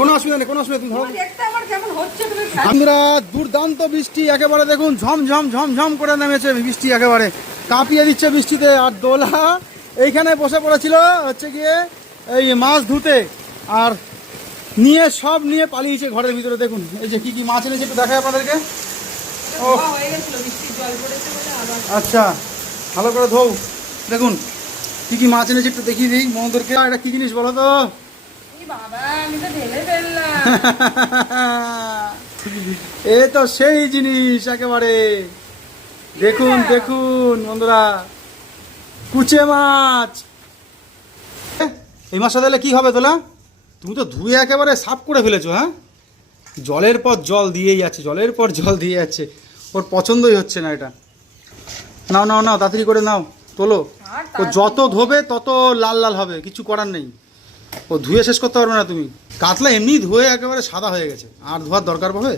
কোনো অসুবিধা নেই, কোনো অসুবিধা তুমি ধরো। বন্ধুরা দুর্দান্ত বৃষ্টি একেবারে দেখুন, ঝমঝম ঝমঝম করে নেমেছে বৃষ্টি, একেবারে কাঁপিয়ে দিচ্ছে বৃষ্টিতে। আর দোলা এইখানে বসে পড়েছিল হচ্ছে গিয়ে এই মাছ ধুতে, আর সব নিয়ে পালিয়েছে ঘরের ভিতরে। দেখুন এই যে কি কি মাছ এনেছে একটু দেখায় আপনাদেরকে। ও আচ্ছা, ভালো করে ধোও। দেখুন কি কি মাছ এনেছে একটু দেখিয়ে দিই বন্ধুদেরকে। এটা কি জিনিস বলো তো? এ তো সেই জিনিস একেবারে। দেখুন দেখুন বন্ধুরা, কুচে মাছ। এই মাছটা দিলে কি হবে তোলা? তুমি তো ধুয়ে একেবারে সাফ করে ফেলেছো। হ্যাঁ, জলের পর জল দিয়েই যাচ্ছে, জলের পর জল দিয়ে যাচ্ছে, ওর পছন্দই হচ্ছে না এটা। নাও নাও নাও, তাড়াতাড়ি করে নাও, তোলো। ও যত ধোবে তত লাল লাল হবে, কিছু করার নেই। ও ধুয়ে শেষ করতে পারবে না তুমি। কাতলা এমনি ধুয়ে একেবারে সাদা হয়ে গেছে, আর ধোয়ার দরকার পড়বে?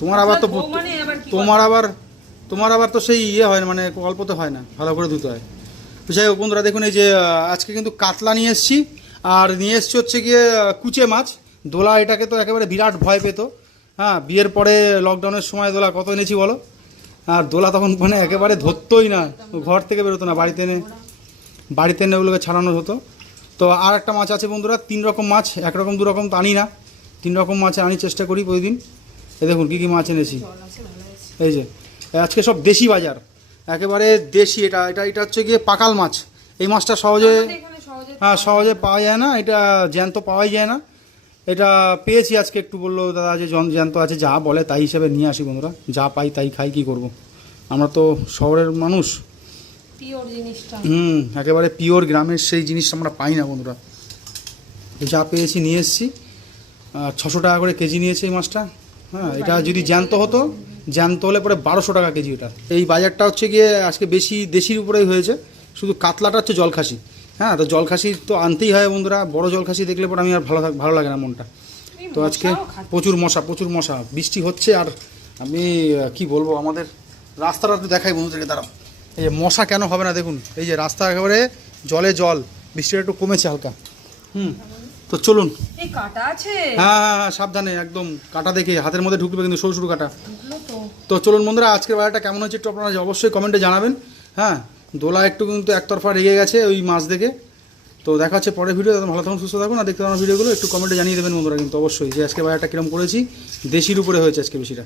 তোমার আবার তো তোমার আবার তো সেই ইয়ে হয় না, মানে অল্পতে হয় না, ভালো করে ধুতে হয়। তো যাই হোক বন্ধুরা, দেখুন এই যে আজকে কিন্তু কাতলা নিয়ে এসেছি, আর নিয়ে এসছি হচ্ছে গিয়ে কুচে মাছ। দোলা এটাকে তো একেবারে বিরাট ভয় পেত। হ্যাঁ, বিয়ের পরে লকডাউনের সময় দোলা কত এনেছি বলো। আর দোলা তখন মানে একেবারে ধরতই না, ঘর থেকে বেরোতো না, বাড়িতে এনে ওগুলোকে ছাড়ানো হতো। তো আর একটা মাছ আছে বন্ধুরা, 3 রকম মাছ, একরকম 2 রকম তো আনি না, 3 রকম মাছ আনি চেষ্টা করি প্রতিদিন। এই দেখুন কী কী মাছ এনেছি। এই যে আজকে সব দেশি বাজার, একেবারে দেশি। এটা হচ্ছে গিয়ে পাকাল মাছ। এই মাছটা সহজে পাওয়া যায় না, এটা জ্যান্ত পাওয়াই যায় না। এটা পেয়েছি আজকে, একটু বললো দাদা যে জ্যান্ত আছে, যা বলে তাই হিসেবে নিয়ে আসি বন্ধুরা, যা পাই তাই খাই, কি করব। আমরা তো শহরের মানুষ, একেবারে পিওর গ্রামের সেই জিনিসটা আমরা পাই না বন্ধুরা। যা পেয়েছি নিয়ে এসেছি। 600 টাকা করে কেজি নিয়েছে এই মাছটা। হ্যাঁ, এটা যদি জ্যান্ত হতো, জ্যান্ত হলে পরে 1200 টাকা কেজি এটা। এই বাজারটা হচ্ছে গিয়ে আজকে বেশি দেশির উপরেই হয়েছে, শুধু কাতলাটা হচ্ছে জলখাসি। হ্যাঁ, তো জলখাসি তো আনতেই হয় বন্ধুরা, বড় জলখাসি দেখলে পরে আমি আর ভালো লাগে না মনটা। তো আজকে প্রচুর মশা, বৃষ্টি হচ্ছে। আর আমি কি বলবো, আমাদের রাস্তাটা একটু দেখাই বন্ধুদেরকে, দাঁড়াও। এই যে মশা কেন হবে না দেখুন, এই যে রাস্তা একেবারে জল, বৃষ্টিটা একটু কমেছে হালকা। তো চলুন। হ্যাঁ, সাবধানে একদম, কাঁটা দেখে হাতের মধ্যে ঢুকবে কিন্তু, সরু সরু কাঁটা। তো চলুন বন্ধুরা, আজকের বাজারটা কেমন হচ্ছে একটু আপনারা অবশ্যই কমেন্টে জানাবেন। হ্যাঁ, দোলা একটু কিন্তু একতরফা রেগে গেছে ওই মাছ দেখে। তো দেখা হচ্ছে পরের ভিডিও, ভালো থাকুন, সুস্থ থাকুন। আর দেখতে পাবেন ভিডিওগুলো একটু কমেন্টে জানিয়ে দেবেন বন্ধুরা কিন্তু অবশ্যই, যে আজকে বাজারটা কিরকম করেছি। দেশির উপরে হয়েছে আজকে বেশিটা।